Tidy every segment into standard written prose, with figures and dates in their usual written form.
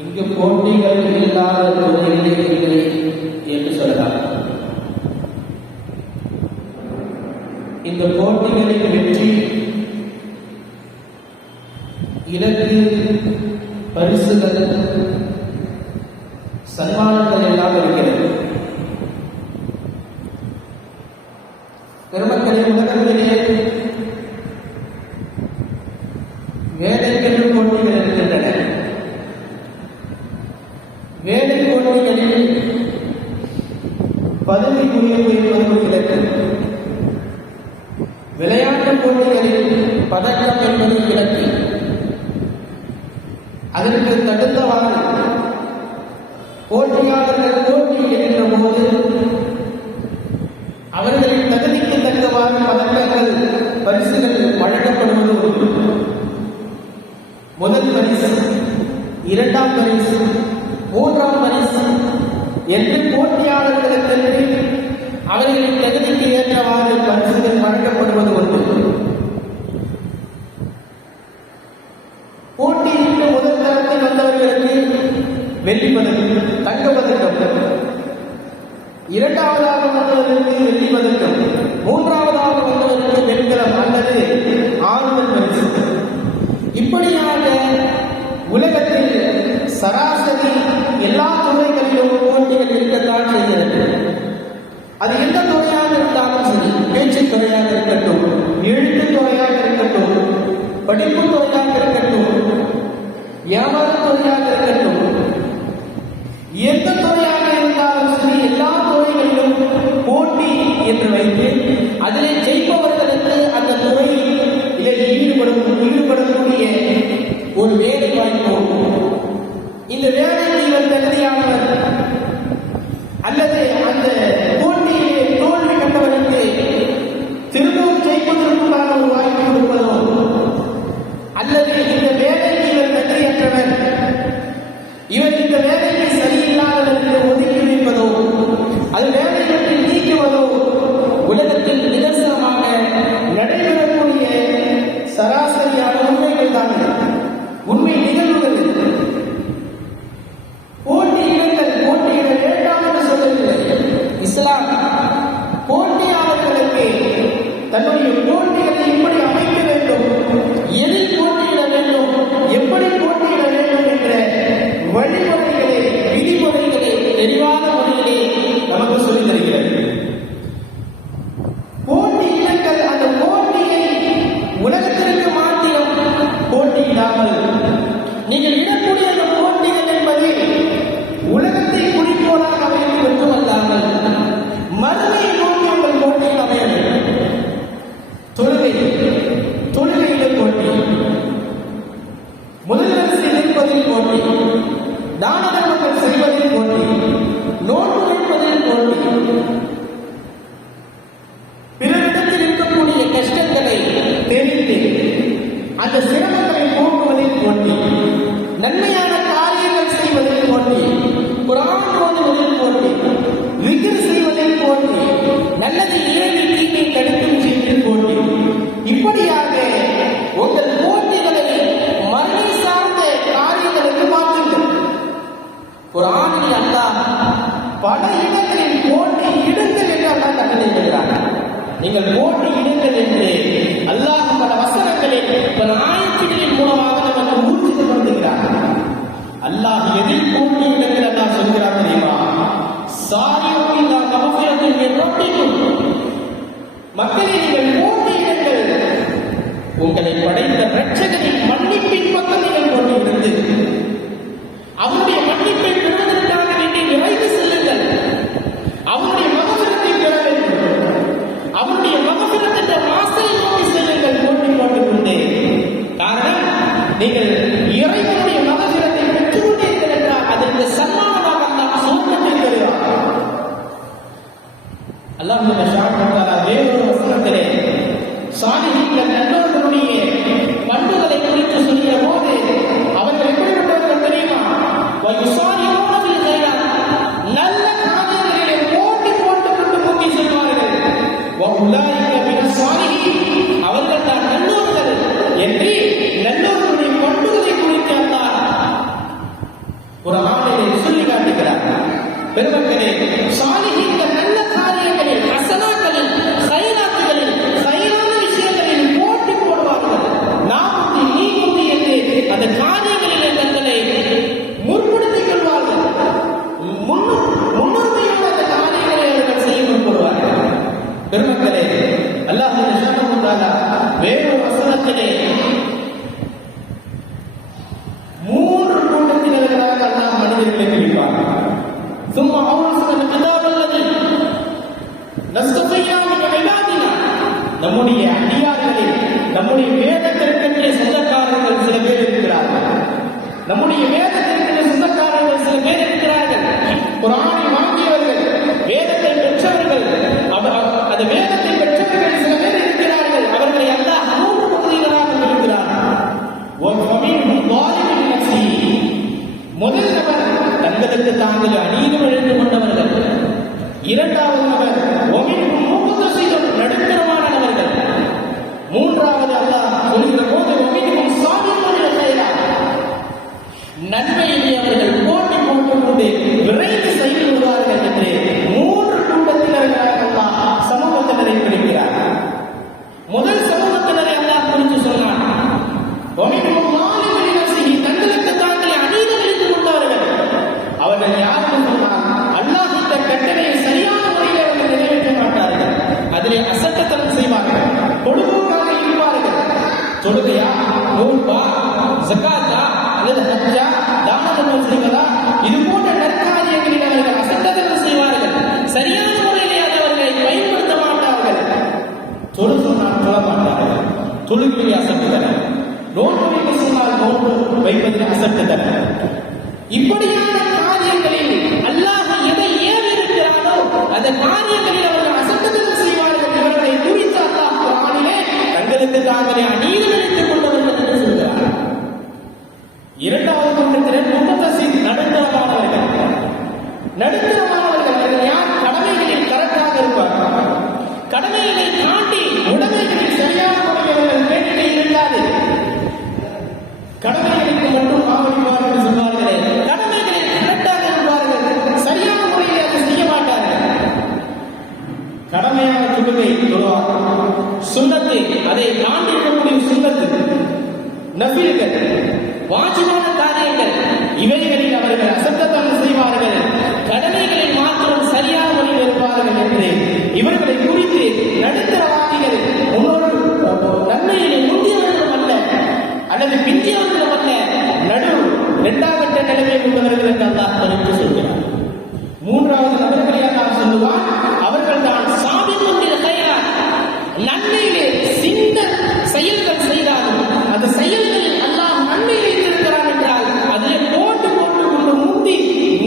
இங்கு போட்டிகள் இல்லாத துறையிலே இல்லை என்று சொல்லலாம். இந்த போட்டிகளின் வெற்றி, இலக்கு, பரிசுகள், சன்மானங்கள் எல்லாம் இருக்கிறது. பெருமக்களின் உலகத்திலே வேலைகளில் போட்டிகள் இருக்கின்றன. வேலை போட்டிகளில் பதவி உயர்வு என்பது இலக்கு. விளையாட்டு போட்டிகளில் பதக்கம் என்பது இலக்கு. அதற்கு தகுந்தவாறு போட்டியாளர்கள் போட்டி என்கிற போது அவர்களின் தகுதிக்கு தக்கவாறு பதக்கங்கள், பரிசுகள் வழங்கப்படுவது உண்டு. முதல் பரிசு, இரண்டாம் பரிசு, மூன்றாம் பரிசு என்று போட்டியாளர்களுக்கு அவர்களின் தகுதிக்கு ஏற்றவாறு பரிசுகள் வழங்கப்படுவது உண்டு. போட்டியிட்டு முதல் தரத்தில் வந்தவர்களுக்கு வெள்ளி பதக்கம், தங்க பதக்கம், இரண்டாவதாக வந்தவர்களுக்கு வெள்ளி பதக்கம், மூன்றாவதாக வந்தவர்களுக்கு வெண்கலம் அல்லது ஆறுதல் பரிசு. இப்படியாக உலகத்தில் சராசரி எல்லா துறைகளிலும் போட்டிகள் இருக்கத்தான் செய்கிறது. அது எந்த துறையாக இருந்தாலும் சரி, பேச்சு துறையாக இருக்கட்டும், எழுத்து துறையாக இருக்கட்டும், படிப்பு துறையாக இருக்கட்டும், வியாபார துறையாக இருக்கட்டும், எந்த துறையாக இருந்தாலும் சரி, எல்லா துறைகளிலும் போட்டி என்று வைத்து அதிலே ஜெயிப்பவர்களுக்கு அந்த துறையில் ஈடுபடக்கூடிய ஒரு வேலை வாய்ப்பு. இந்த வேலைக்கு இவர் தகுதியானவர் அல்லது அந்த போட்டியிலே தோல்வி கண்டவருக்கு திரும்பவும் ஜெயிப்பதற்குள்ளான ஒரு வாய்ப்பு கொடுப்பதோ, அல்லது இந்த வேலைக்கு இவர் தகுதியற்றவர், இவர் இந்த வேலைக்கு சரியில்லாதவருக்கு ஒதுக்கி வைப்பதோ, அது வேலை பற்றி நீக்குவதோ உலகத்தில் நிதர்சனமாக நடைபெறக்கூடிய சராசரியான உண்மைகள் தான், உண்மை நிகழ்வுகள். போட்டியிட வேண்டாம் என்று சொல்லவில்லை இஸ்லாம். போட்டியாளர்களுக்கு தன்னுடைய போட்டிகளை எப்படி அமைக்க வேண்டும், எதில் போட்டியிட வேண்டும், எப்படி போட்டியிட வேண்டும் என்ற வழிமுறைகளை, விதிமுறைகளை தெளிவான முறையிலே நமக்கு சொல்லித் தருகிறது. போட்டியிடங்கள் அந்த போட்டியை உலகத்திற்கு மாத்திரம் போட்டியிடாமல் நீங்கள் இடக்கூடிய அந்த போட்டிகள் என்பது உலகத்தை குறிக்கோளாக அமைவது மட்டுமல்லாமல் மறுமையை நோக்கி உங்கள் போட்டியில் அமைய வேண்டும். அந்த சிரமங்களை போக்குவதில் போட்டி, நன்மையான காரியங்கள் செய்வதில் போட்டி, குர்ஆன் ஓதுவதில் போட்டி, விக்ர் செய்வதில் போட்டி, நல்லது ஏழை தீமை தடுக்கும் விஷயத்தில் போட்டி. இப்படியாக உங்கள் போட்டிகளை மறை சார்ந்த காரியங்களுக்கு மாற்றுங்கள். குர்ஆனில் அல்லாஹ் பல இடங்களில் போட்டி இடுங்கள் என்று அல்லாஹ் கட்டளையிடுகிறார். நீங்கள் போட்டி இடுங்கள் என்று அல்லாஹ் பல வசனங்களில் பல ஆயத்துகளின் மூலமாக நமக்கு ஊர்ஜிதப்படுத்துகிறார். அல்லாஹ் எதில் போட்டி இடுங்கள் அல்லாஹ் சொல்கிறார் தெரியுமா? மக்களை நீங்கள் போட்டியிடுங்கள், உங்களை படைத்த இரட்சகரின் மன்னிப்பின் பக்கம் நீங்கள் போட்டியிடுந்து அவருடைய மன்னிப்பை பெறுவதற்காக வேண்டி விரைந்து செல்லுங்கள். அவருடைய மகபிரத்தை பெற வேண்டும். அவருடைய மகபிரத் என்ற வாசலை நோக்கி செல்லுங்கள் போட்டி போட்டுக் கொண்டு. காரணம், நீங்கள் இறைவனுடைய மகபிரத்தை பெற்றுக்கொண்டீர்கள் என்றால் அதற்கு சன்மானமாக அல்லாஹ் சொர்க்கத்தை தருவார். அல்லாஹ் வேறொரு வசனத்திலே சாலிஹீன்கள் நல்லோர்களுடைய பண்புகளை குறித்து சொல்கிற போது அவர்கள் எப்படிப்பட்டவர்கள் தெரியுமா? நல்ல காரியங்களிலே போட்டி போட்டுக் கொண்டு முன்னி செல்வார்கள். அவர்கள் தான் நல்லோர்கள் என்று நல்லோர்களுடைய பண்புகளை குறித்து ஒரு ஆணையை சொல்லி காட்டுகிறார். பெருமக்களே, சாலிஹீன்கள் நல்ல காரியங்களில், ஹஸனாக்களில், கைராத்துகளில், கைரான விஷயங்களில் போட்டி போடுவார்கள். நான் முந்தி, நீ முந்தி என்று அந்த காரியங்களிலே தங்களை முற்படுத்திக் கொள்வார்கள். முன்னுரிமையோடு அந்த காரியங்களை அவர்கள் செய்ய முற்படுவார்கள். பெருமக்களே, அல்லாஹ் ஜல்லல்லாஹு தஆலா வேறொரு வசனத்திலே மூன்று கூட்டத்தினர்களாக அல்லாஹ் மனிதர்களை பிரிப்பார். ثم أورثنا الكتاب الذي نستطيع من عبادنا. நம்முடைய அடியார்களில் நம்முடைய வேதத்திற்கென்று சொந்தக்காரர்கள் சில பேர் இருக்கிறார்கள். நம்முடைய வேதத்திற்கென்று சொந்தக்காரர்கள் சில பேர் இருக்கிறார்கள். குர்ஆனை வாங்கியவர்கள், வேதத்தை பெற்றவர்கள், அந்த வேதத்தை பெற்றவர்கள் சில பேர் இருக்கிறார்கள். அவர்களை அல்லாஹ் மூன்று பகுதிகளாக பிரிக்கிறார். முதல் நபர் தங்களுக்கு தாங்கள் அநீதம் இழைத்துக் கொண்டவர்கள். இரண்டாவது நபர் நடுத்தரமான நபர்கள். மூன்றாவது அல்லாஹ் சொல்கிற போது நன்மையிலே அவர்கள் போட்டி போட்டுக் கொண்டு விரைந்து செயல்படுவார்கள் என்று மூன்று கூட்டத்தினர்களாக அல்லாஹ் சமூகத்தினரை பிடிக்கிறார். முதல் சமூகத்தினரை அல்லாஹ் குறித்து சொன்னான். தங்களுக்கு தாங்களே அநீதம் இழைத்துக் கொண்டவர்கள். அவர்கள் யாருக்கு சொன்னால் அல்லாஹ் இந்த கட்டளையை சரியான முறையில் அவர்கள் நிறைவேற்ற மாட்டார்கள். அதிலே அசட்டத்தனம் செய்வார்கள், பொழுதுபோக்காக இருப்பார்கள். தொழுகையா, நோன்பா, ஜகாத்தா அல்லது ஹஜ்ஜா, தான தர்மம் செய்வதா, இது போன்ற நற்காரியங்களில் அவர்கள் அசட்டத்தனம் செய்வார்கள். சரியான முறையிலே அவர்களை பயன்படுத்த மாட்டார்கள். தொழு சொன்னால் தொழ மாட்டார்கள். தொழுகையை அசட்டுத்தனம், நோன்பு வைக்க சொன்னால் நோன்பு வைப்பதில் அசட்டுத்தனம். இப்படியான காரியங்களில் அல்லாஹ் எதை ஏவி இருக்கிறானோ அந்த காரியங்களில் அவர்கள் அசட்டத்தனம் செய்வார்கள். இவர்களை குறித்து அல்லாஹ் குர்ஆனிலே தங்களுக்கு தாங்களே அநீதம் இழைத்துக் கொண்டவர்கள் என்று சொல்கிறார். இரண்டாவது கூட்டத்தினர் நடுத்தரமானவர்கள். அவர்கள் யார்? கடமைகளில் கரெக்டாக இருப்பார்கள். கடமைகளை தாண்டி உடைமைகளில் சரியான முறையில் வேண்டிய இருக்காது. கடமைகளுக்கு மட்டும் ஆவணிவார் என்று சொன்னார்களே, கடமைகளில் கரெக்டாக இருப்பார்கள், சரியான முறையில் அதை செய்ய மாட்டார்கள். கடமையான தொழுகை தொழுவார், சுன்னத்து அதை தாண்டி இருக்கக்கூடிய சுன்னத்து, நஃபில்கள், வாஜிபான காரியங்கள், இவைகளில் அவர்கள் அசட்டத்தனம் செய்வார்கள். கடமைகளில் மாத்திரம் சரியான முறையில் இருப்பார்கள் என்று இவர்களை குறித்து நடுத்தரவாதிகள் நன்மையிலே முந்தியவர்களும் அல்ல அல்லது பிந்தியவர்களும் அல்ல, நடு இரண்டாகட்ட நிலைமை உள்ளவர்கள் என்று அல்லாஹ் கருத்து சொல்கிறார். மூன்றாவது நபர்களை அல்லாஹ் சொல்லுவார், அவர்கள் தான் நன்மையிலே சிந்த செயல்கள் செய்தாலும் அந்த செயல்களில் அல்லாஹ் நன்மை வைத்திருக்கிறான் என்றால் அதிலே போட்டு கொண்டு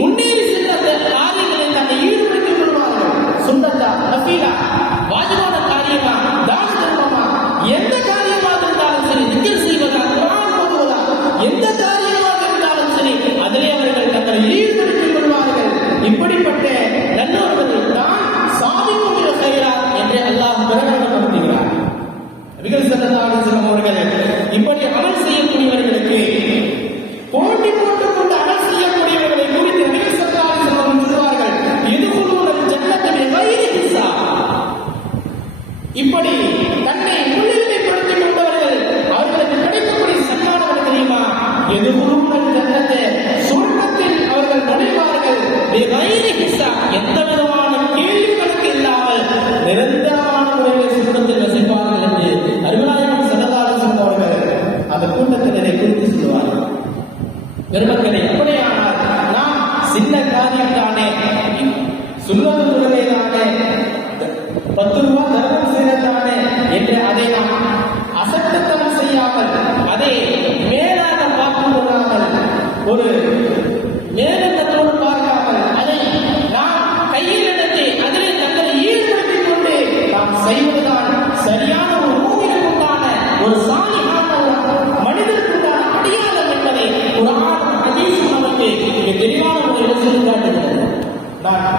முன்னேறி சென்ற அந்த காரியங்களை தன்னை ஈடுபடுத்திக் கொள்வார்கள். சுன்னத்தா, நஃபீலா, வாஜிபான காரியமா, தான தர்மமா, எந்த காரியமாக இருந்தாலும் சரி, திக்ர் செய்வதா, ஸல்லல்லாஹு அலைஹி வஸல்லம் அவர்கள் இப்படி அமல் செய்யக்கூடியவர்களுக்கு போட்டி போட்டுக்கொண்டு அமல் செய்யக்கூடியவர்களை குறித்து நபி ஸல்லல்லாஹு அலைஹி வஸல்லம் சொல்வார்கள், யதுகுலூனல் ஜன்னத பிகைரி ஹிசாப். இப்படி தன்னை முன்னிலைப்படுத்திக் கொண்டவர்கள் அவர்களுக்கு கிடைக்கக்கூடிய சன்மானம் தெரியுமா? யதுகுலூனல் ஜன்னத, சொர்க்கத்தில் அவர்கள் நுழைவார்கள் பிகைரி ஹிசாப், எந்த விதமான கேள்விகளுக்கு இல்லாமல் நிரந்தரமான முறையில் சொர்க்கத்தில் வசிப்பார்கள் என்று அருள்நாயகம் ஸல்லல்லாஹு அலைஹி வஸல்லம் அவர்கள் அந்த கூட்டத்தினரை குறித்து சொல்லுவார்கள். பெருமக்களை, அப்படியானால் நாம் சின்ன காரியம் தானே, சொல்வது துறவைதானே, 10 ரூபாய் தர்மம் செய்வதானே என்று அதை நாம் அசட்டுத்தனம் செய்யாமல், அதை மேலாக பார்த்து கொள்ளாமல், ஒரு மேலெண்ணத்தோடு பார்க்காமல், அதை நாம் கையில் எடுத்து அதிலே தங்களை ஈடுபடுத்திக் கொண்டு நாம் செய்வதுதான் சரியான ஒரு மூவிற்குண்டான ஒரு சாலிஹான மனிதனுக்குண்டான அடையாளம் என்பதை குர்ஆன் ஹதீஸ் நமக்கு தெளிவான முறையில் சொல்லிக் காட்டுகிறது. நான்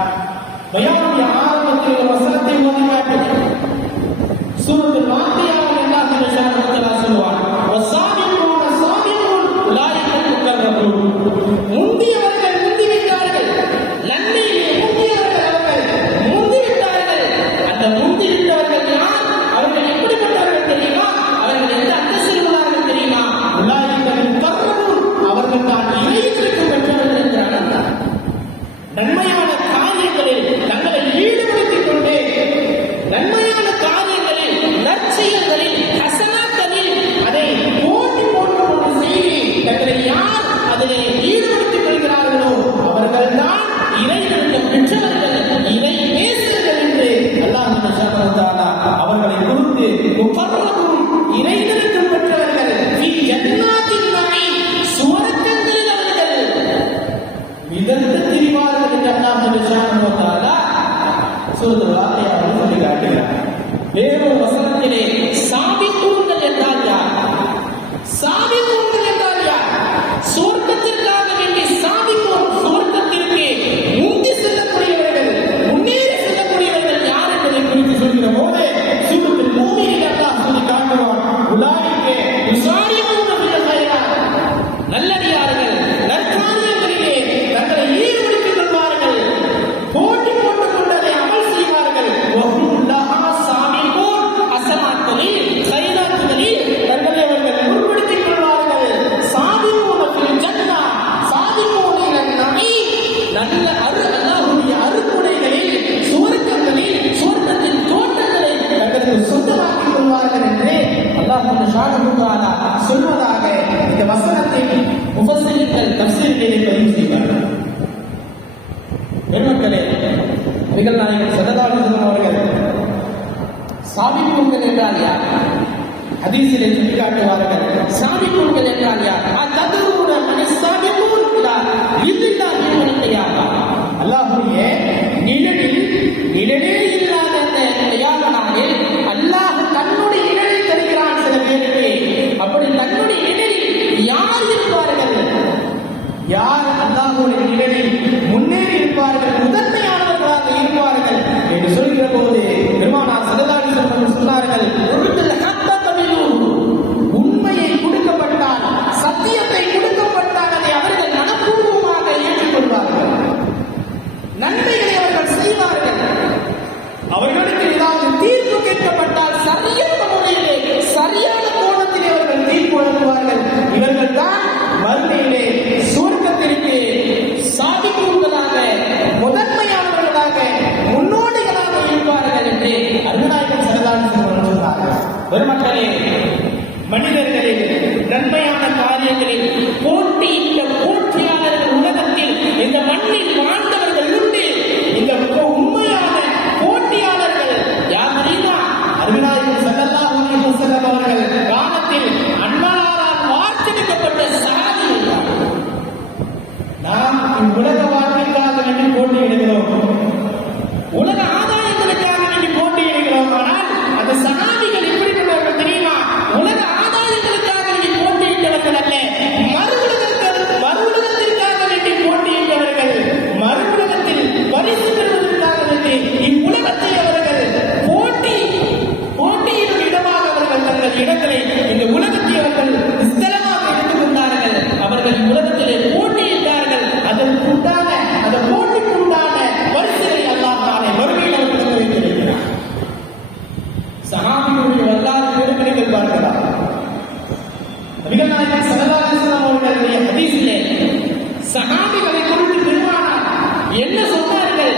பயானுடைய ஆரம்பத்தில் ஒரு வசனத்தை ஓதி காட்டுகிறேன். சூரத்துல் வாக்கியாவில் அல்லாஹ் சுப்ஹானஹு வ தஆலா சொல்வார், வஸாபிகூன ஸாபிகூன் உலாயிகல் முகர்ரபூன். முந்தியவர்கள் முந்திவிட்டார்கள், நன்மையிலே முந்தியவர்கள் அவர்கள் முந்திவிட்டார்கள். அந்த முந்திவிட்டவர்கள் யார்? அவர்கள் எப்படிப்பட்டவர்கள் தெரியுமா? அவர்கள் எந்த அந்தஸ்தில் உள்ளார்கள் தெரியுமா? உலாயிகல் முகர்ரபூன், அவர்கள் தான் இறையிற்கு பெற்றவர்கள் என்கிறார் அல்லாஹ். நன்மையான காரியங்களில் தங்களை ஈடுபடுத்திக் கொண்டு, நன்மையான காரியங்களில், நற்செயல்களில், ஹஸனாக்களில் அதை போட்டி போட்டுக்கொண்டு செய்து தங்களை யார் அதிலே ஈடுபடுத்திக் கொள்கிறார்களோ அவர்கள்தான் இறைவனுக்கு பெற்றவர்கள், இறை நேசர்கள் என்று அல்லாஹ் சுப்ஹானஹு வ தஆலா அவர்களை குறித்து முகர்ரபூன், இறைவனுக்கு பெற்றவர்கள், ஃபீ ஜன்னாத்தின் நஈம், சுவர்க்கங்களில் அவர்கள் மிதந்து திரிவார்கள் என்று அல்லாஹ் சுப்ஹானஹு வ தஆலா சூரத்துல் வாக்கியாவில் சொல்லி காட்டுகிறார். வேறொரு வசனத்திலே சாபிகூன்கள் என்றால் யார்? சாபிகூன்கள் என்றால் யார்? சுவர்க்கத்திற்காக வேண்டி சாபிகூன், சுவர்க்கத்திற்கு முந்தி செல்லக்கூடியவர்கள், முன்னேறி செல்லக்கூடியவர்கள் யார் என்பதை குறித்து சொல்கிற போது சூரத்துல் மூமினில் அல்லாஹ் சொல்லி காட்டுவான், உலாயிக யுஸாரிஊன ஃபில் கைராத், நல்லடியார்கள் நற்காரியங்களிலே தங்களை ஈடுபடுத்திக் கொள்வார்கள், போட்டி போட்டுக் கொண்டு அதை அமல் செய்வார்கள். வஹும் லஹா சாபிகூன், ஹஸனாத்களில், கைராத்களில் தங்களை அவர்கள் உட்படுத்திக் கொள்வார்கள். சாபிகூன ஃபில் ஜன்னா, சாபிகூன இலன் நஈம், நல்ல அல்லாஹ்வுடைய அருட்கொடைகளில், சுவர்க்கங்களில், சுவர்க்கத்தின் தோட்டங்களை தங்களுக்கு சொந்தமாக்கிக் கொள்வார்கள் என்று அல்லாஹ் சுப்ஹானஹு வ தஆலா சொல்வதாக இந்த வசனத்தை முஃபஸ்ஸிரீன்கள் தஃப்ஸீரிலே பதிவு செய்கிறார்கள். பெருமக்களே, நபிகள் நாயகம் ஸல்லல்லாஹு அலைஹி வஸல்லம் அவர்கள் சாபிகூன்கள் என்றால் யார்? ஹதீஸிலே சுட்டிக்காட்டுவார்கள், சாபிகூன்கள் என்றால் யார்? அததுரூன மனிஸ் சாபிகூன் இலா லில்லாஹி யௌமல் கியாமா. அல்லாஹ்வுடைய நிழலே இல்லாத அந்த கியாமத் நாளில் அல்லாஹ் தன்னுடைய நிழலை தருகிறான் சில பேருக்கு. அப்படி தன்னுடைய நிழலில் யார் இருப்பார்கள்? யார் அல்லாஹ்வுடைய நிழலில் முன்னேறி இருப்பார்கள், முதன்மையானவர்களாக இருப்பார்கள் என்று சொல்கிற போது பெருமானார் ஸல்லல்லாஹு அலைஹி வஸல்லம் சொன்னார்கள், உருதுல் ஹக்க கபிலூஹு, உண்மையை கொடுக்கப்பட்டால், சத்தியத்தை கொடுக்கப்பட்டால் அதை அவர்கள் மனப்பூர்வமாக ஏற்றுக்கொள்வார்கள், நன்மைகளை அவர்கள் செய்வார்கள். அவர்களுக்கு ஏதாவது தீர்ப்பு கேட்கப்பட்டால் சரியான முறையிலே, சரியான கோணத்திலே அவர்கள் தீர்ப்பு வழங்குவார்கள். இவர்கள் தான் மறுமையிலே சுவர்க்கத்திற்கு சாபிகூன்களாக, முதன்மையானவர்களாக, முன்னோடிகளாக இருப்பார்கள் என்று அருள்நாயகம் ஸல்லல்லாஹு அலைஹி வஸல்லம் சொன்னார்கள். பெருமக்களே, மனிதர்களில் நன்மையான காரியங்களில் போட்டியிட்ட போட்டியாளர்கள் உலகத்தில் இந்த மண்ணில் வாழ்ந்தவர்கள் உண்டு. இந்த உண்மையான போட்டியாளர்கள் யார் தெரியுமா? அருள்நாயகம் ஸல்லல்லாஹு அலைஹி வஸல்லம் அவர்கள் காலத்தில் அன்பாளரால் வார்த்தெடுக்கப்பட்ட சஹாபிகள். நாம் உலக வாழ்க்கைக்காக வேண்டி போட்டியிடுகிறோம், உலக ஆதாயங்களுக்காக வேண்டி போட்டியிடுகிறோம். ஆனால் அந்த சஹாபிகள் எப்படிப்பட்டவர்கள் தெரியுமா? உலக ஆதாயங்களுக்காக வேண்டி போட்டியிட்டவர்கள் அல்ல, மறுவுலக நபிகள் நாயகம் ஸல்லல்லாஹு அலைஹி வஸல்லம் அவர்களுடைய ஹதீஸிலே சஹாபிகளை குறித்து பெருமானார் என்ன சொன்னார்கள்,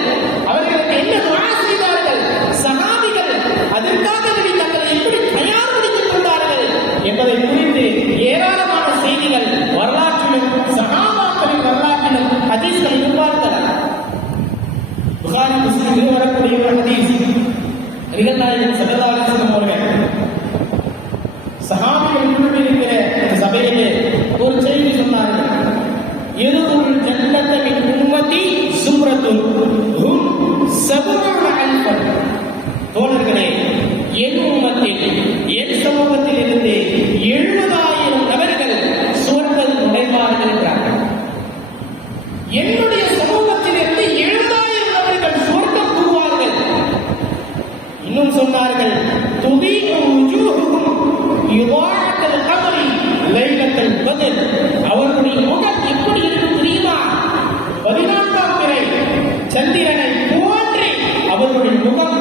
அவர்களுக்கு என்ன துஆ செய்தார்கள், சஹாபிகள் அதற்காக தங்களை எப்படி தயார்படுத்திக் கொண்டார்கள் என்பதை குறித்து ஏராளமான செய்திகள் வரலாற்றிலும் சஹாபாக்களின் வரலாற்றிலும் ஹதீஸ்களை பார்க்கலாம். புகாரி முஸ்லிமில் வரக்கூடிய ஒரு ஹதீஸ், நபிகள் நாயகம் ஸல்லல்லாஹு அலைஹி வஸல்லம் அவர்கள் சஹாபிகள் இருக்கிற சபையிலே ஒரு செய்தி சொன்னார்கள். யதுல் ஜன்னத மின் உம்மதி சும்ரத்துன் ஹும் சபூன அல்ஃபன். தோழர்களே, என் உம்மத்தில் என் சமூகத்தில் இருந்து 70,000 நபர்கள் சுவர்க்கத்தில் நுழைவார்கள் என்றார்கள். என்னுடைய சமூகத்தில் இருந்து 70,000 நபர்கள் சுவர்க்கம் புகுவார்கள். இன்னும் சொன்னார்கள், துதீஉ வுஜூஹுஹும் யுதாஅத்துல் கமரி லைலத்துல் பத்ர். அவர்களுடைய முகம் எப்படி இருக்கும் தெரியுமா? 14ஆம் பிறை சந்திரனை போன்று அவர்களுடைய முகம்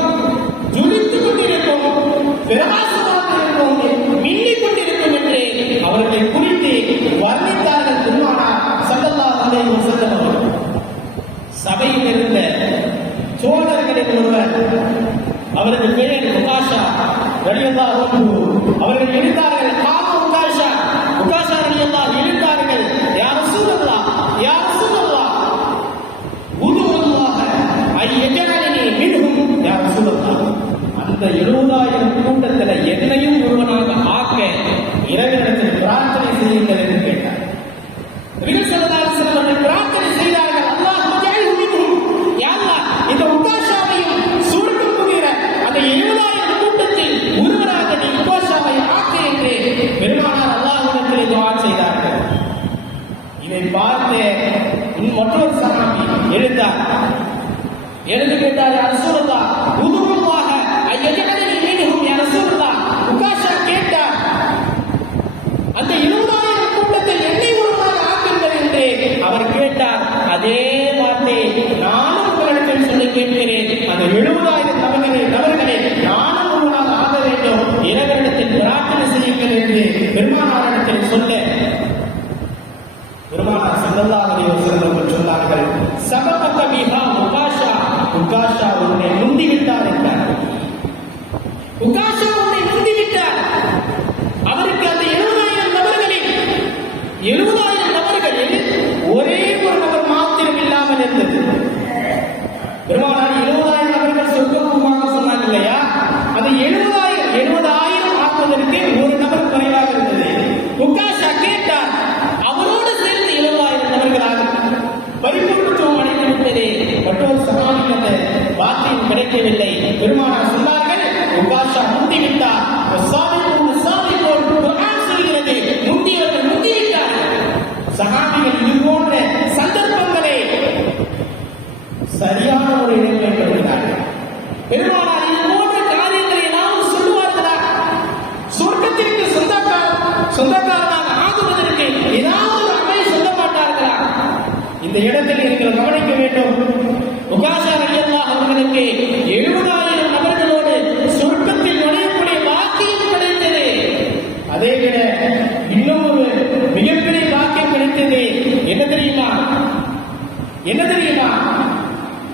ஜொலித்துக் கொண்டிருக்கும், பிரகாசமாக இருக்கும், மின்னிக் கொண்டிருக்கும் என்று அவர்களை குறித்து வர்ணித்தார்கள் பெருமானார் ஸல்லல்லாஹு அலைஹி வஸல்லம் அவர்கள். சபையில் இருந்த சோழர்களில் ஒருவர், அவரது பெயர் உகாஷா ரலியல்லாஹு அன்ஹு, அவர்கள் எழுந்தார்கள். உகாஷா ரலியல்லாஹு எழுந்தார்கள். யா ரசூலல்லாஹ், யா ரசூலல்லாஹ், உதுல்லாஹ ஐயஜஅலனி மின்ஹும் யா ரசூலல்லாஹ். அந்த 70,000 கூட்டத்தில் என்னையும் ஒருவனாக ஆக்க இறைவனிடத்தில் பிரார்த்தனை செய்யுங்கள் என்று கேட்டார். நபிகள் ஸல்லல்லாஹு அலைஹி வஸல்லம் அவர்கள் பிரார்த்தனை செய்தார்கள். அல்லாஹ் ஜஅல்ஹு மின்ஹும், யா அல்லாஹ் இந்த உகாஷாவையும் சுவர்க்கம் புகிற அந்த 70,000 கூட்டத்தில் ஒருவராக நீ உகாஷாவை ஆக்க என்று பெருமானார் அல்லாஹ்விடத்தில் துஆ செய்தார்கள். இதை பார்த்து மற்றொரு சஹாபி எழுந்தார். எழுந்து கேட்டார், யா ரசூலல்லாஹ் உதுல்லாஹ ஐயஜஅலனி மின்ஹும் யா ரசூலல்லாஹ். உகாஷா கேட்டார், அந்த 70,000 கூட்டத்தில் என்னை ஒருவராக ஆக்குங்கள் என்று அவர் கேட்டார். அதே வார்த்தை நானும் உங்களிடத்தில் சொல்லி கேட்கிறேன். அந்த 70,000 நபர்களை நானும் ஒருவராக ஆக வேண்டும், இறைவனிடத்தில் பிரார்த்தனை செய்யுங்கள் என்று பெருமானாரிடத்தில் சொல்ல பெருமானார் ஸல்லல்லாஹு அலைஹி வஸல்லம் சொன்னார்கள், சபகக பிஹா உகாஷா, உகாஷா உன்னை முந்தி விட்டார் என்றார். உகாஷா உன்னை முந்தி விட்டார். அவருக்கு அந்த 70,000 நபர்களில் ஒரே ஒரு நபர் மாத்திரம் இல்லாமல் இருந்தது. பெருமானார் 70,000 நபர்கள் சொர்க்கமாக சொன்னாங்க இல்லையா, அது 70,000 ஆக்குவதற்கு ஒரு நபர் குறைவாக இருந்தது. உகாஷா கேட்டார், அவரோடு சேர்ந்து 70,000 நபர்களாக பரிபூர்ணத்துவம் அடைந்துவிட்டது. மற்றொரு சகாபிக்கு அந்த வார்த்தையும் கிடைக்கவில்லை. பெருமானார் சொன்னார்கள், உகாஷா முந்திவிட்டார். குர்ஆன் சொல்கிறது, முந்தியவர்கள் முந்திவிட்டார்கள். சகாபிகள் இது போன்ற சந்தர்ப்பங்களை சரியான முறையில் பயன்படுத்தினார்கள். பெருமானார் இது போன்ற காரியங்களை நாம் சொல்லுவார்களா? சொர்க்கத்திற்கு சொந்தக்காரனாக ஆகுவதற்கு ஏதாவது அமல் சொல்ல மாட்டார்களா? இந்த இடத்தில் நீங்கள் கவனிக்க வேண்டும். உகாஷா ரலியல்லாஹு அவர்களுக்கு 70,000 நபர்களோடு சொர்க்கத்தில் நுழையக்கூடிய பாக்கியம் கிடைத்தது. அதை விட இன்னும் ஒரு மிகப்பெரிய பாக்கியம் கிடைத்தது. என்ன தெரியுமா?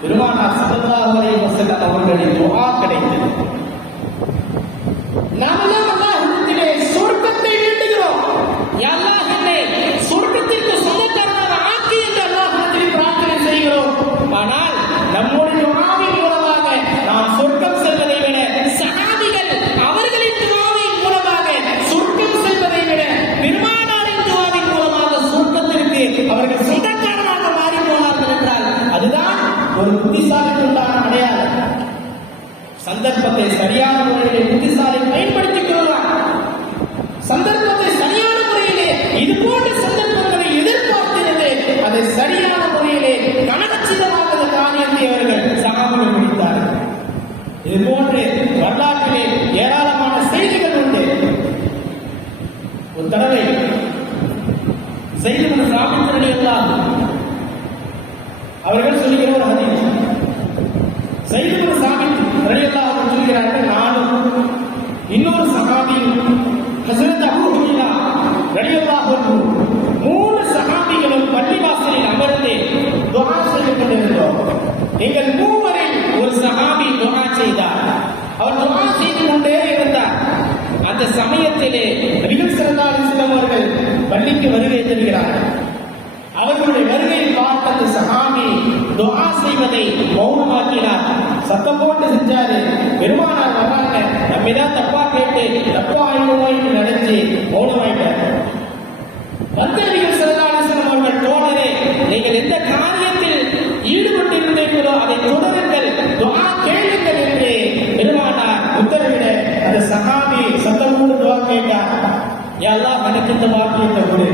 பெருமானார் ஸல்லல்லாஹு அலைஹி வஸல்லம் அவர்களின் துஆ கிடைத்தது. நாமெல்லாம் அல்லாஹ்விடத்திலே சொர்க்கத்தை வேண்டுகிறோம். யா அல்லாஹ், என்னை சொர்க்கத்திற்கு சொந்தக்காரனாக ஆக்கி என்று அல்லாஹ்விடத்தில் பிரார்த்தனை செய்கிறோம். ஆனால் நம்முடைய துஆவின் மூலமாக நாம் சொர்க்கம் செல்வதை விட சஹாபிகள் அவர்களின் துஆவின் மூலமாக சொர்க்கம் செல்வதை விட பெருமானாரின் துஆவின் மூலமாக சொர்க்கத்திற்கு அவர்கள் சொந்தக்காரனாக மாறி போனார்கள் என்றால் அதுதான் ஒரு புத்திசாலிக்கு உண்டான அடையாளம். சந்தர்ப்பத்தை சரியான முறையிலே புத்திசாலி பயன்படுத்திக் கொள்வார். சந்தர்ப்பத்தை சரியான முறையிலே இது போன்ற சந்தர்ப்பங்களை எதிர்பார்த்திருந்து அதை சரியான முறையிலே கனகச்சிதமாக காரியத்தை அவர்கள் சகாபாக்கள் முடித்தார்கள். இது போன்று வரலாற்றிலே ஏராளமான செய்திகள் உண்டு. ஒரு தடவை ஸைத் இப்னு சாபித் ரலியல்லாஹு அவர்கள் சொல்லுகிற ஒரு ஹதீஸ். ஸைத் இப்னு சாபித் ரலியல்லாஹு சொல்கிறார்கள், நானும் இன்னொரு சஹாபி ஹஸரத் அபூ ஹுரைரா ரலியல்லாஹு அன்ஹு 3 சஹாபிகளும் பள்ளிவாசலில் அமர்ந்து துஆ செய்து கொண்டிருந்தோம். எங்கள் மூவரில் ஒரு சஹாபி துஆ செய்தார். அவர் துஆ செய்து கொண்டே இருந்தார். அந்த சமயத்திலே நபிகள் ஸல்லல்லாஹு அலைஹி வஸல்லம் அவர்கள் பள்ளிக்கு வருகை தருகிறார்கள். அவர்களுடைய வருகையை பார்த்த அந்த சஹாபி துஆ செய்வதை மௌனமாக்கினார். சத்தம் போட்டு செஞ்சாரு. பெருமானார் வர்றாங்க, நம்ம ஏதாவது தப்பா கேட்டு தப்பா ஆயிடுமோ என்று நினைச்சு மௌனமாயிட்டார். வந்த நபிகள் ஸல்லல்லாஹு அலைஹி வஸல்லம் அவர்கள், தோழரே, நீங்கள் எந்த காரியத்தில் ஈடுபட்டிருந்தீர்களோ அதை தொடருங்கள், துஆ கேளுங்கள் என்று பெருமானார் உத்தரவிட அந்த சஹாபி சத்தம் போட்டு துஆ கேட்டார். யா அல்லாஹ், எனக்கு இந்த வாக்கியத்தை கொடு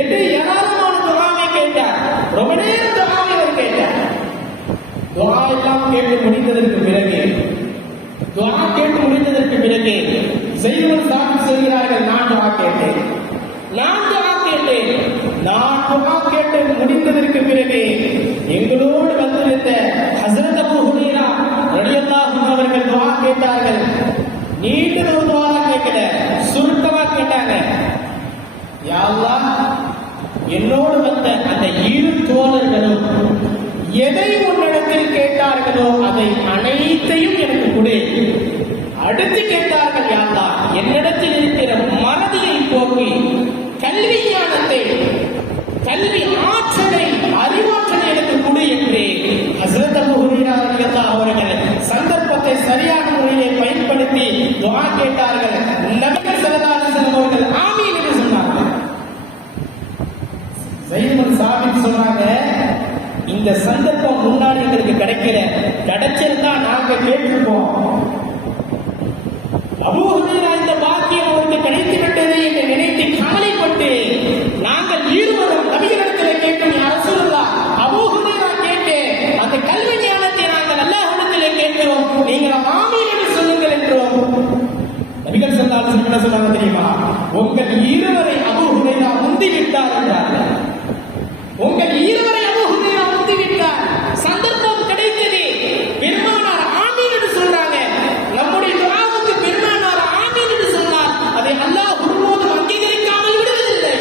என்று ஏராளமான துஆவை கேட்டார். ரொம்ப நேரம் துஆவை அவர் கேட்டார். துஆ எல்லாம் கேட்டு முடிந்ததற்கு பிறகு செய்வன் சாமி சொல்கிறார்கள், நான் துஆ கேட்டேன். நான் துஆ கேட்டு முடிந்ததற்கு பிறகு எங்களோடு வந்திருந்த ஹஸரத் அபூ ஹுரைரா ரலியல்லாஹு அன்ஹு அவர்கள் துஆ கேட்டார்கள். நீண்ட ஒரு துஆ கேட்கல, சுருக்கமா கேட்டாங்க. யா அல்லாஹ், என்னோடு வந்த அந்த இரு தோழர்களும் எதை உன்னிடத்தில் கேட்டார்களோ அதை அனைத்தையும் எனக்கு கொடு. அடுத்து கேட்டார்கள், யா அல்லாஹ், என்னிடத்தில் இருக்கிற மறதியை போக்கி கல்வி ஞானத்தை, கல்வி ஆற்றலை, அறிவாற்றலை எனக்கு கொடு என்று ஹஸரத் அபூ ஹுரைரா ரலியல்லாஹு அவர்கள் சந்தர்ப்பத்தை சரியான முறையிலே பயன்படுத்தி துஆ கேட்டார்கள். நபிகள் ஸல்லல்லாஹு அலைஹி வஸல்லம் அவர்கள் ஆமீன் என்று சொன்னார்கள். ஸைத் சாபித் சொன்னாங்க, இந்த சந்தர்ப்பம் முன்னாடி எங்களுக்கு கிடைச்சிருந்தா நாங்க கேட்டிருப்போம். அபூ ஹுரைரா இந்த பாக்கியம் அவருக்கு கிடைத்து விட்டது என்று நினைத்து கவலைப்பட்டு நாங்கள் இருவரும் நபிகளிடத்தில் கேட்டோம், யா ரசூலுல்லாஹ், அபூ ஹுரைரா கேட்டு அந்த கல்வி ஞானத்தை நாங்கள் அல்லாஹ்விடத்தில் கேட்கிறோம், நீங்கள் ஆமீன் என்று சொல்லுங்கள் என்றோம். நபிகள் ஸல்லல்லாஹு அலைஹி வஸல்லம் என்ன சொன்னாங்க தெரியுமா? உங்கள் இருவரை அபூ ஹுரைரா முந்தி விட்டார் என்றார்கள். உங்கள் இருவரை அபூ ஹுரைரா முந்தி விட்டார். சந்தர்ப்பம் கிடைத்தது. பெருமானார் ஆமீன் என்று சொல்றாங்க. நம்முடைய துஆவுக்கு பெருமானார் ஆமீன் என்று சொன்னார். அதை அல்லாஹ் ஒருபோதும் அங்கீகரிக்காமல் விடுவதில்லை.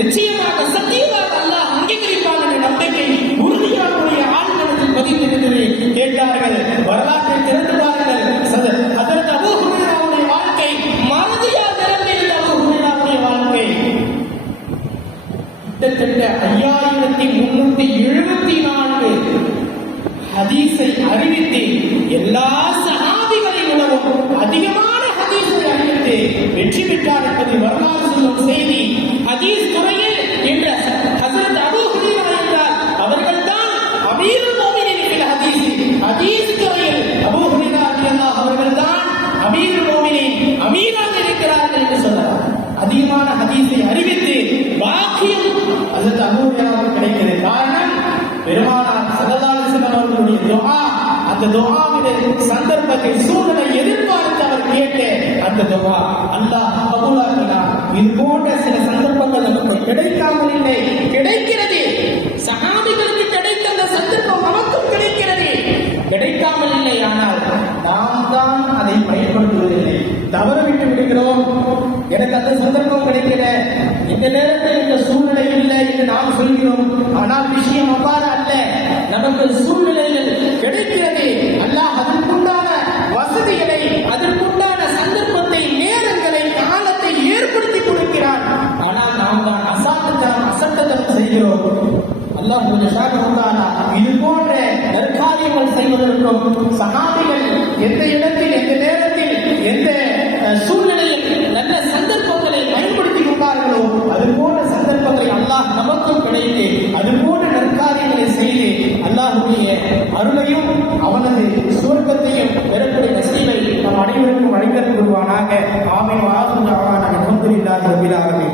நிச்சயமாக சத்தியமாக அல்லாஹ் அங்கீகரிப்பான் என்ற நம்பிக்கை உறுதியாக ஆழ்மனத்தில் பதிந்திருக்கிறது. கேட்டார்கள், வரலாற்றை திறந்து பாருங்கள். அதற்கு அபூ ஹுரைராவுடைய வாழ்க்கை மறதியால் நிரம்பியிருந்த அபூ ஹுரைராவுடைய வாழ்க்கை கிட்டத்தட்ட 5374 ஹதீஸை அறிவித்து எல்லா சஹாபிகளை விடவும் அதிகமான ஹதீஸை அறிவித்து வெற்றி பெற்றார் என்பதை வரலாறு சொல்லும் செய்தி. ஹதீஸ் துறையில் என்ற ஹஸரத் அபூ ஹுரைரா என்றால் அவர்கள்தான் அமீருல் முஃமினீன் ஃபில் ஹதீஸ். ஹதீஸ் துறையில் அபூ ஹுரைரா ரலியல்லாஹு அவர்கள்தான் அமீருல் முஃமினீன், அமீராக இருக்கிறார்கள் என்று சொன்னார். அதிகமான ஹதீஸை அறிவித்து பாக்கியம் ஹஸரத் அபூ ஹுரைராவுக்கு கிடைக்கிறது. காரணம், பெருமானார் ஸல்லல்லாஹு அலைஹி வஸல்லம் அவர்களுடைய துஆ. அந்த துஆவிலே சந்தர்ப்பத்தில் சூழலை எதிர்பார்த்து அவர் கேட்ட அந்த துஆ அல்லாஹ் கபூலாக்கினார். இது போன்ற சில சந்தர்ப்பங்கள் நமக்கு கிடைக்காமல் இல்லை, கிடைக்கிறது. சஹாபிகளுக்கு கிடைத்த அந்த சந்தர்ப்பம் நமக்கும் கிடைக்கிறது, கிடைக்காமல் இல்லை. ஆனால் நாம் தான் அதை பயன்படுத்துவதில்லை, தவறு விட்டு விடுகிறோம். எனக்கு அந்த சந்தர்ப்பம் கிடைக்கல, இந்த நேரத்தில் இந்த சூழ்நிலை இல்லை என்று நாம் சொல்கிறோம். ஆனால் விஷயம் அவ்வாறு அல்ல. நமக்கு சூழ்நிலைகள் கிடைக்கிறது. அல்லாஹ் அதற்குண்டான வசதிகளை, அதற்குண்டான சந்தர்ப்பத்தை, நேரங்களை, காலத்தை ஏற்படுத்தி கொடுக்கிறான். ஆனால் நாம் தான் அசட்டத்தனம் செய்கிறோம். அல்லாஹ் இது போன்ற நற்காரியங்கள் செய்வதற்கும் சஹாபிகள் எந்த இடத்தில், எந்த நேரத்தில், எந்த சூழ்நிலையில் நல்ல சந்தர்ப்பங்களை பயன்படுத்தி கொண்டார்களோ அது போன்ற சந்தர்ப்பங்களை அல்லாஹ் நமக்கும் கிடைத்து அது போன்ற நற்காரியங்களை செய்து அல்லாஹ்வுடைய அருளையும் அவனது சுவர்க்கத்தையும் பெறக்கூடிய நசீபை நம் அனைவருக்கும் வழங்கக் கூறுவானாக. ஆமீன். அல்ஹம்துலில்லாஹி ரப்பில் ஆலமீன்.